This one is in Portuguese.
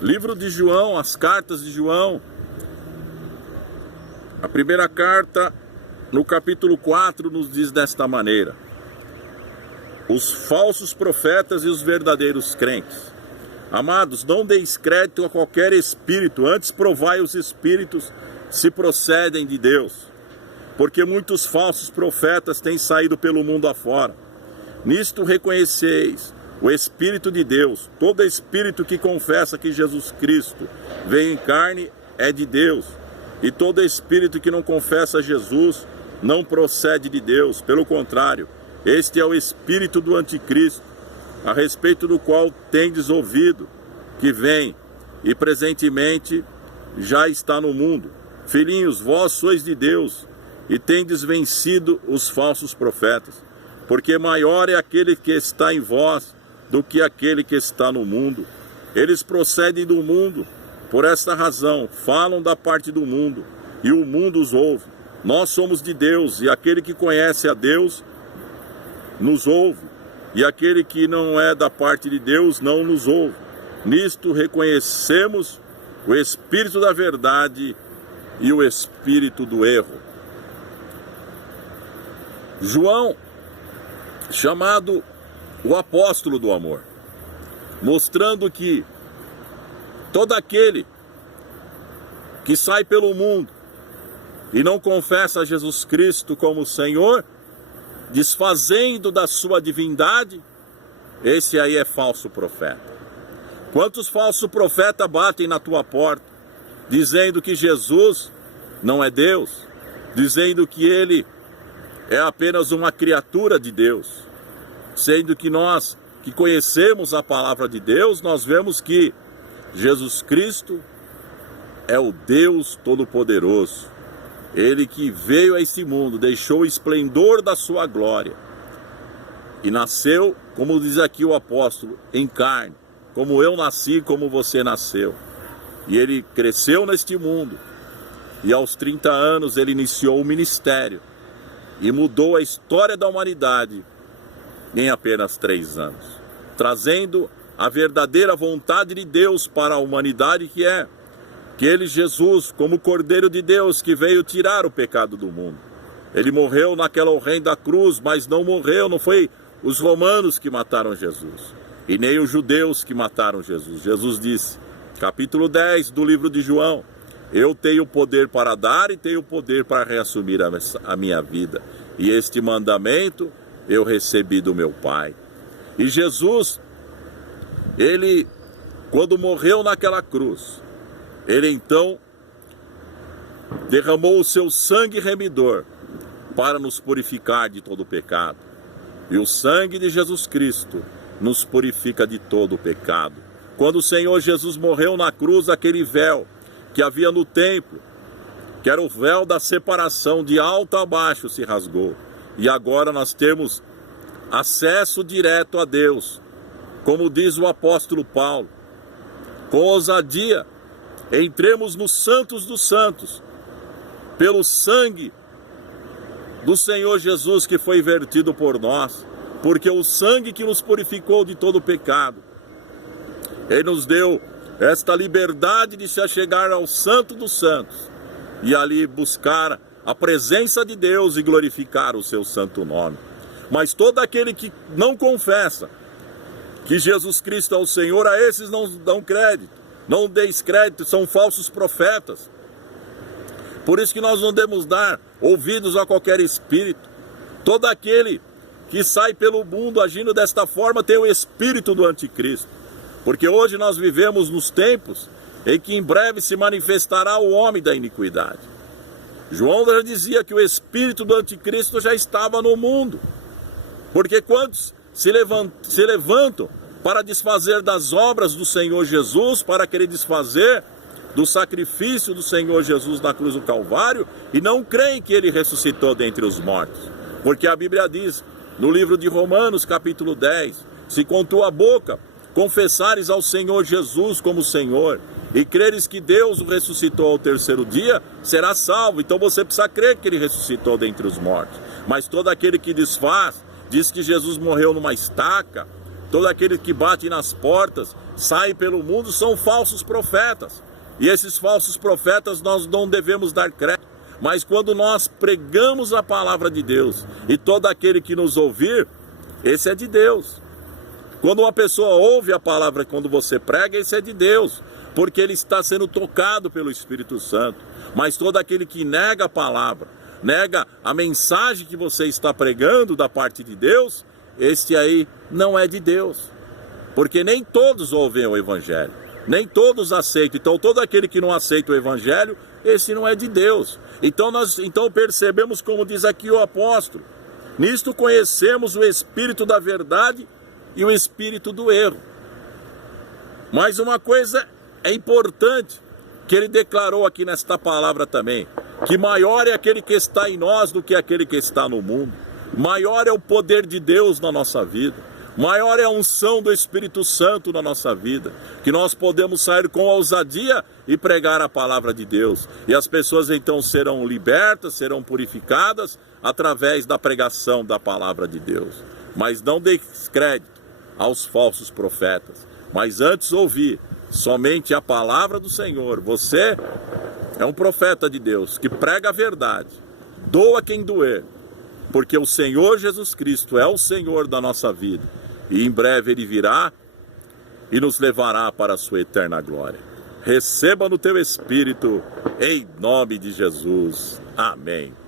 Livro de João, as cartas de João. A primeira carta, no capítulo 4, nos diz desta maneira: os falsos profetas e os verdadeiros crentes. Amados, não deis crédito a qualquer espírito, antes provai os espíritos se procedem de Deus. Porque muitos falsos profetas têm saído pelo mundo afora. Nisto reconheceis o Espírito de Deus. Todo espírito que confessa que Jesus Cristo veio em carne é de Deus. E todo espírito que não confessa Jesus não procede de Deus. Pelo contrário, este é o espírito do anticristo, a respeito do qual tendes ouvido que vem e presentemente já está no mundo. Filhinhos, vós sois de Deus e tendes vencido os falsos profetas, porque maior é aquele que está em vós do que aquele que está no mundo. Eles procedem do mundo, por esta razão falam da parte do mundo, e o mundo os ouve. Nós somos de Deus, e aquele que conhece a Deus nos ouve, e aquele que não é da parte de Deus não nos ouve. Nisto reconhecemos o espírito da verdade e o espírito do erro. João, chamado o apóstolo do amor, mostrando que todo aquele que sai pelo mundo e não confessa Jesus Cristo como Senhor, desfazendo da sua divindade, esse aí é falso profeta. Quantos falsos profetas batem na tua porta, dizendo que Jesus não é Deus, dizendo que Ele é apenas uma criatura de Deus, sendo que nós que conhecemos a palavra de Deus, nós vemos que Jesus Cristo é o Deus Todo-Poderoso. Ele que veio a esse mundo, deixou o esplendor da sua glória e nasceu, como diz aqui o apóstolo, em carne, como eu nasci, como você nasceu. E ele cresceu neste mundo e aos 30 anos ele iniciou o ministério e mudou a história da humanidade em apenas 3 anos, trazendo a verdadeira vontade de Deus para a humanidade, que é que ele, Jesus, como Cordeiro de Deus, que veio tirar o pecado do mundo. Ele morreu naquela horrenda cruz, mas não morreu, não foi os romanos que mataram Jesus, e nem os judeus que mataram Jesus. Jesus disse, capítulo 10 do livro de João: eu tenho poder para dar e tenho poder para reassumir a minha vida. E este mandamento eu recebi do meu Pai. E Jesus, ele, quando morreu naquela cruz, ele então derramou o seu sangue remidor para nos purificar de todo o pecado. E o sangue de Jesus Cristo nos purifica de todo o pecado. Quando o Senhor Jesus morreu na cruz, aquele véu que havia no templo, que era o véu da separação de alto a baixo, se rasgou. E agora nós temos acesso direto a Deus, como diz o apóstolo Paulo: com ousadia entremos nos santos dos santos, pelo sangue do Senhor Jesus que foi vertido por nós, porque o sangue que nos purificou de todo o pecado, Ele nos deu esta liberdade de se achegar ao Santo dos Santos e ali buscar a presença de Deus e glorificar o seu santo nome. Mas todo aquele que não confessa que Jesus Cristo é o Senhor, a esses não dão crédito, não deis crédito, são falsos profetas. Por isso que nós não devemos dar ouvidos a qualquer espírito. Todo aquele que sai pelo mundo agindo desta forma tem o espírito do anticristo. Porque hoje nós vivemos nos tempos em que em breve se manifestará o homem da iniquidade. João já dizia que o espírito do anticristo já estava no mundo. Porque quantos se levantam para desfazer das obras do Senhor Jesus, para querer desfazer do sacrifício do Senhor Jesus na cruz do Calvário, e não creem que Ele ressuscitou dentre os mortos. Porque a Bíblia diz, no livro de Romanos, capítulo 10, se com tua boca confessares ao Senhor Jesus como Senhor, e creres que Deus o ressuscitou ao terceiro dia, será salvo. Então você precisa crer que Ele ressuscitou dentre os mortos. Mas todo aquele que desfaz, diz que Jesus morreu numa estaca, todo aquele que bate nas portas, saem pelo mundo são falsos profetas. E esses falsos profetas nós não devemos dar crédito. Mas quando nós pregamos a palavra de Deus, e todo aquele que nos ouvir, esse é de Deus. Quando uma pessoa ouve a palavra quando você prega, esse é de Deus, porque ele está sendo tocado pelo Espírito Santo. Mas todo aquele que nega a palavra, nega a mensagem que você está pregando da parte de Deus, esse aí não é de Deus. Porque nem todos ouvem o Evangelho, nem todos aceitam. Então todo aquele que não aceita o Evangelho, esse não é de Deus. Então percebemos, como diz aqui o apóstolo, nisto conhecemos o Espírito da verdade e o Espírito do erro. Mas uma coisa é importante, que ele declarou aqui nesta palavra também, que maior é aquele que está em nós do que aquele que está no mundo. Maior é o poder de Deus na nossa vida. Maior é a unção do Espírito Santo na nossa vida, que nós podemos sair com ousadia e pregar a palavra de Deus. E as pessoas então serão libertas, serão purificadas através da pregação da palavra de Deus. Mas não dê crédito aos falsos profetas, mas antes ouvir somente a palavra do Senhor. Você é um profeta de Deus que prega a verdade, doa quem doer, porque o Senhor Jesus Cristo é o Senhor da nossa vida. E em breve Ele virá e nos levará para a sua eterna glória. Receba no teu espírito, em nome de Jesus. Amém.